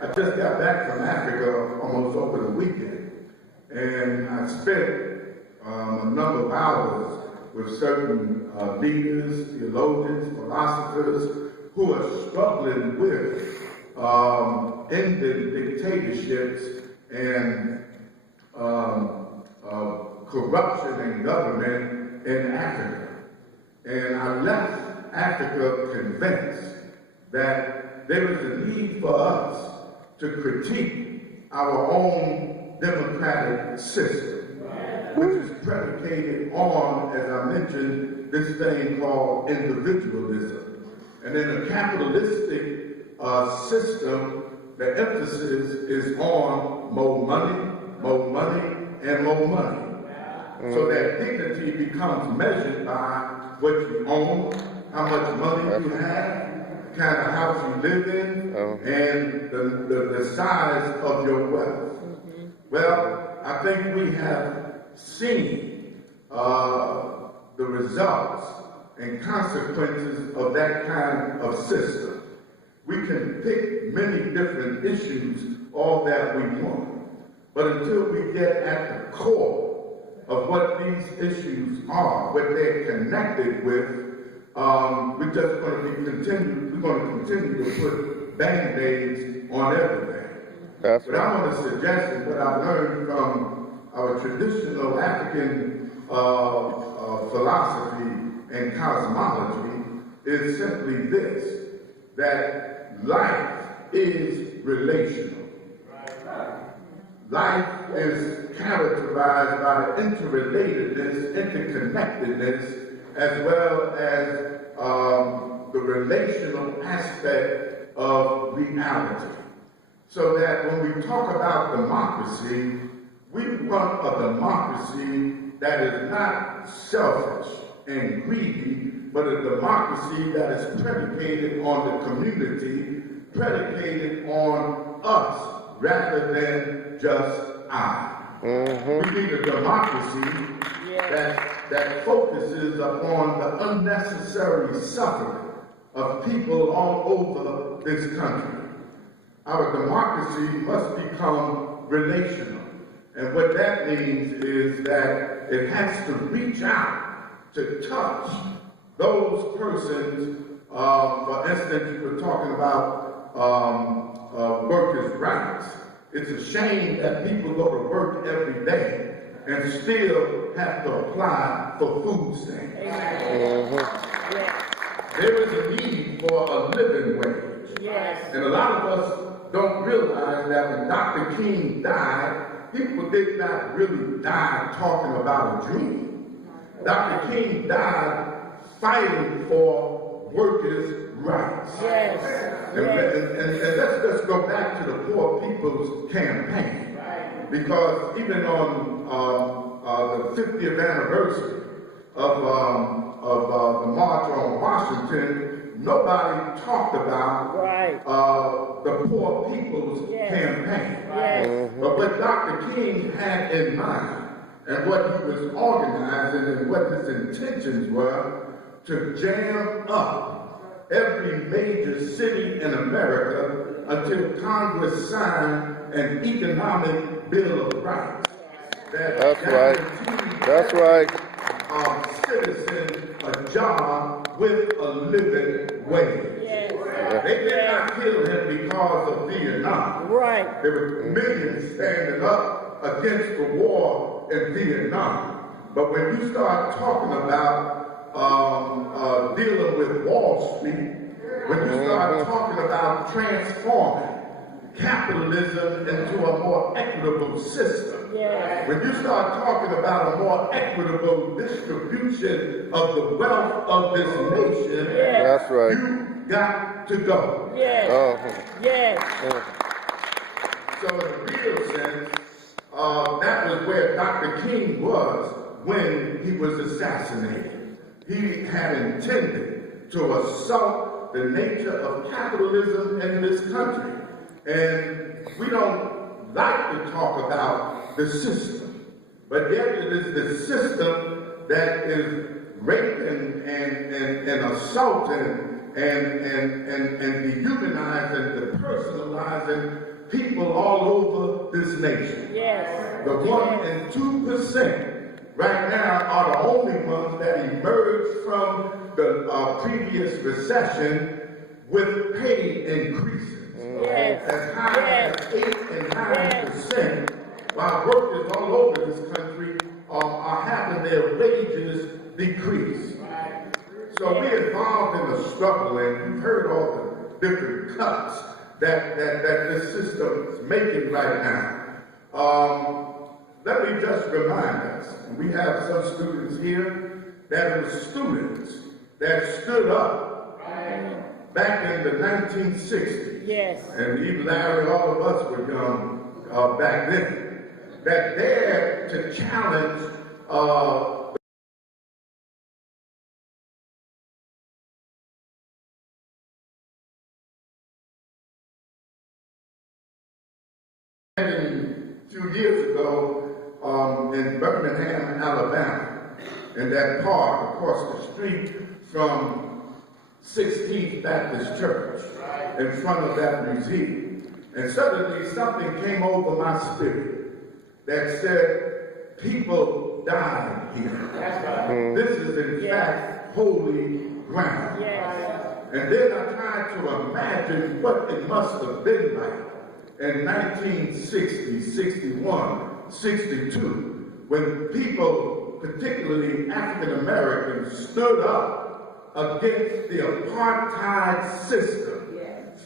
I just got back from Africa almost over the weekend, and I spent a number of hours with certain leaders, theologians, philosophers who are struggling with ending dictatorships and corruption in government in Africa. And I left Africa convinced that there is a need for us to critique our own democratic system, which is predicated on, as I mentioned, this thing called individualism. And in a capitalistic system, the emphasis is on more money, and more money. So that dignity becomes measured by what you own, how much money you have, the kind of house you live in, and the size of your wealth. Well, I think we have seen the results and consequences of that kind of system. We can pick many different issues, all that we want, but until we get at the core of what these issues are, what they're connected with, we're just going to continue to put band-aids on everything. But I want to suggest that what I've learned from our traditional African philosophy and cosmology is simply this, that life is relational. Life is characterized by the interrelatedness, interconnectedness, as well as the relational aspect of reality. So that when we talk about democracy, we want a democracy that is not selfish and greedy, but a democracy that is predicated on the community, predicated on us, rather than just I. We need a democracy that focuses upon the unnecessary suffering of people all over this country. Our democracy must become relational. And what that means is that it has to reach out to touch those persons. For instance, you were talking about workers' rights. It's a shame that people go to work every day and still have to apply for food stamps. There is a need for a living wage. And a lot of us don't realize that when Dr. King died, people did not really die talking about a dream. Dr. King died fighting for workers' rights. And let's go back to the Poor People's Campaign, because even on the 50th anniversary of the March on Washington, nobody talked about the Poor People's Campaign. But what Dr. King had in mind, and what he was organizing, and what his intentions were, to jam up every major city in America until Congress signed an economic bill of rights. That's right. Citizens a job with a living wage. They did not kill him because of Vietnam. There were millions standing up against the war in Vietnam. But when you start talking about dealing with Wall Street, when you start talking about transforming capitalism into a more equitable system, when you start talking about a more equitable distribution of the wealth of this nation, you got to go. So in a real sense, that was where Dr. King was when he was assassinated. He had intended to assault the nature of capitalism in this country. And we don't like to talk about the system, but yet it is the system that is raping and assaulting and dehumanizing, depersonalizing people all over this nation. Yes. The 1% and 2% right now are the only ones that emerged from the previous recession with pay increases as high as 8 and 9%, while workers all over this country are having their wages decrease. So we're involved in the struggle, and you've heard all the different cuts that this system is making right now. Let me just remind us, and we have some students here that were students that stood up back in the 1960s. Yes. And even Larry, all of us were young back then, that dared to challenge a few years ago in Birmingham, Alabama, in that park across the street from 16th Baptist Church, in front of that museum. And suddenly something came over my spirit that said, people died here. That's right. This is in fact holy ground. Yes. And then I tried to imagine what it must have been like in 1960, 61, 62, when people, particularly African Americans, stood up against the apartheid system,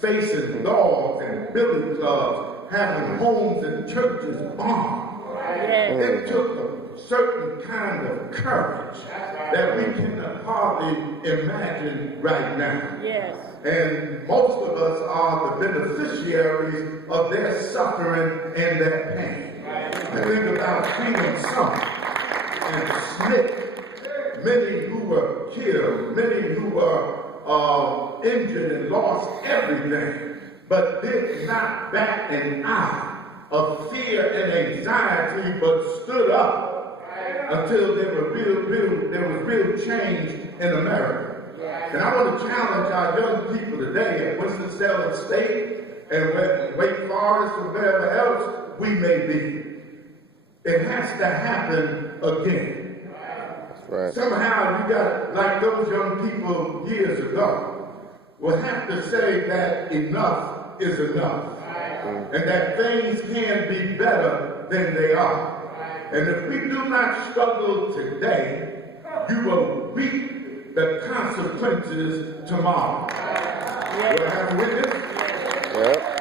facing dogs and billy clubs, having homes and churches bombed. It took a certain kind of courage that we can hardly imagine right now. Yes. And most of us are the beneficiaries of their suffering and their pain. I think about Freedom Summer and Smith, many who were killed, many who were injured and lost everything, but did not bat an eye of fear and anxiety, but stood up until there was real change in America. And I want to challenge our young people today at Winston-Salem State and Wake Forest or wherever else we may be. It has to happen again. Right. Somehow you got, like those young people years ago, will have to say that enough is enough. And that things can be better than they are. And if we do not struggle today, you will reap the consequences tomorrow. Do I have a witness? Yep.